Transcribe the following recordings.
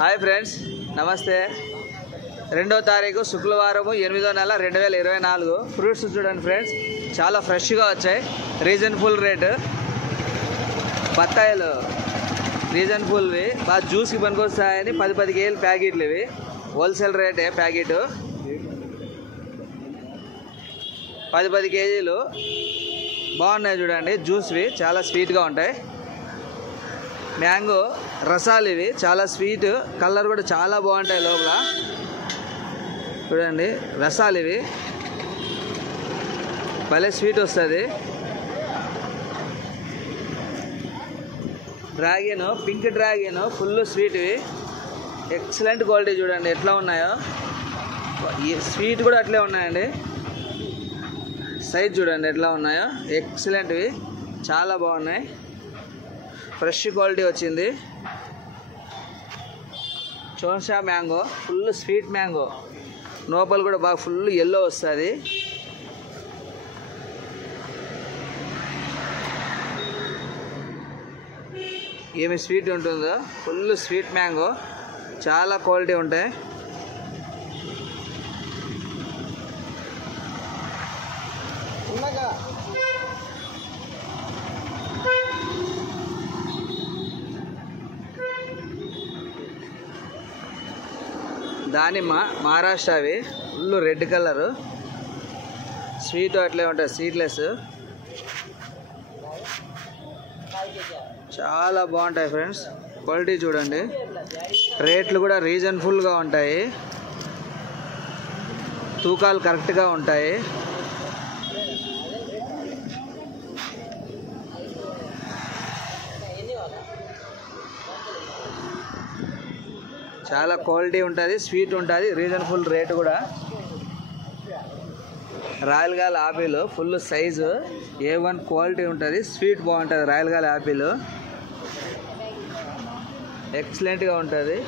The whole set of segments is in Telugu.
హాయ్ ఫ్రెండ్స్, నమస్తే. 2వ తారీఖు శుక్రవారం 8వ నెల 2024. ఫ్రూట్స్ చూడండి ఫ్రెండ్స్, చాలా ఫ్రెష్గా వచ్చాయి. రీజనబుల్ రేటు బత్తాయిలు, రీజనబుల్వి, బాగా జ్యూస్కి పనికొస్తాయని 10 కేజీలు ప్యాకెట్లు. ఇవి హోల్సేల్ రేటే ప్యాకెట్. 10 కేజీలు బాగున్నాయి చూడండి. జ్యూస్వి చాలా స్వీట్గా ఉంటాయి. మ్యాంగో రసాలు ఇవి చాలా స్వీట్, కలర్ కూడా చాలా బాగుంటాయి. లోపల చూడండి రసాలు ఇవి, భలే స్వీట్ వస్తుంది. Dragon, pink dragon full sweet ఇవి, ఎక్సలెంట్ క్వాలిటీ. చూడండి ఎట్లా ఉన్నాయో, స్వీట్ కూడా అట్లే ఉన్నాయండి. సైజ్ చూడండి ఎట్లా ఉన్నాయో, ఎక్సలెంట్వి, చాలా బాగున్నాయి. ఫ్రెష్ క్వాలిటీ వచ్చింది. చోన్షా మ్యాంగో ఫుల్ స్వీట్ మ్యాంగో, లోపల కూడా బాగా ఫుల్ ఎల్లో వస్తుంది. ఏమి స్వీట్ ఉంటుందో, ఫుల్ స్వీట్ మ్యాంగో, చాలా క్వాలిటీ ఉంటాయి. దానిమ్మ మహారాష్ట్రవి, ఫుల్ రెడ్ కలరు, స్వీట్ అట్లే ఉంటుంది, సీడ్లెస్, చాలా బాగుంటాయి ఫ్రెండ్స్. క్వాలిటీ చూడండి, రేట్లు కూడా రీజనబుల్గా ఉంటాయి, తూకాలు కరెక్ట్గా ఉంటాయి. చాలా క్వాలిటీ ఉంటుంది, స్వీట్ ఉంటుంది, రీజనబుల్ రేటు కూడా. Royal gala apple full size, A1 quality ఉంటుంది, స్వీట్ బాగుంటుంది. రాయల్ గాల్ ఆపిల్ ఎక్సలెంట్గా ఉంటుంది.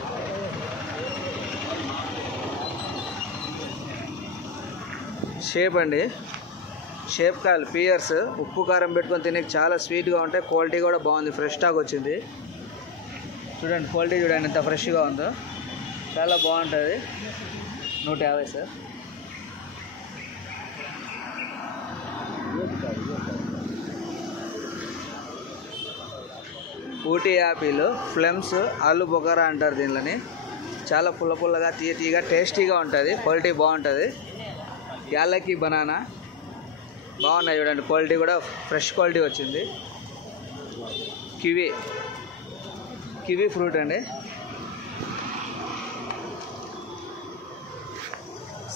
షేప్ అండి, షేప్ కాల్ పియర్స్, ఉప్పు కారం పెట్టుకొని తినే చాలా స్వీట్గా ఉంటాయి. క్వాలిటీ కూడా బాగుంది, ఫ్రెష్ స్టాక్ వచ్చింది. చూడండి క్వాలిటీ చూడండి ఎంత ఫ్రెష్గా ఉందో, చాలా బాగుంటుంది. 150 సార్. ఊటీ యాపిల్, ఫ్లెమ్స్, ఆలు బొకారా అంటారు దీనిని. చాలా పుల్లగా తీయగా టేస్టీగా ఉంటుంది, క్వాలిటీ బాగుంటుంది. యాలకి బనానా బాగున్నాయి చూడండి, క్వాలిటీ కూడా ఫ్రెష్ క్వాలిటీ వచ్చింది. కివీ ఫ్రూట్ అండి,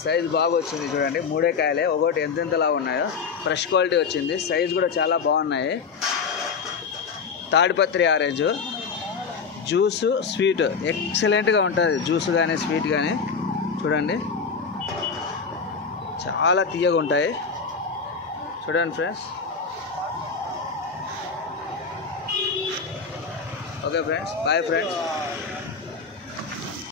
సైజ్ బాగా వచ్చింది చూడండి. 3 కాయలే, ఒకటి ఎంతెంతలా ఉన్నాయో, ఫ్రెష్ క్వాలిటీ వచ్చింది. సైజ్ కూడా చాలా బాగున్నాయి. తాడిపత్రి ఆరెంజ్, జ్యూస్ స్వీట్ ఎక్సలెంట్గా ఉంటుంది. జ్యూస్ కానీ స్వీట్ కానీ చూడండి, చాలా తీయగా ఉంటాయి. చూడండి friends. Okay friends, bye friends.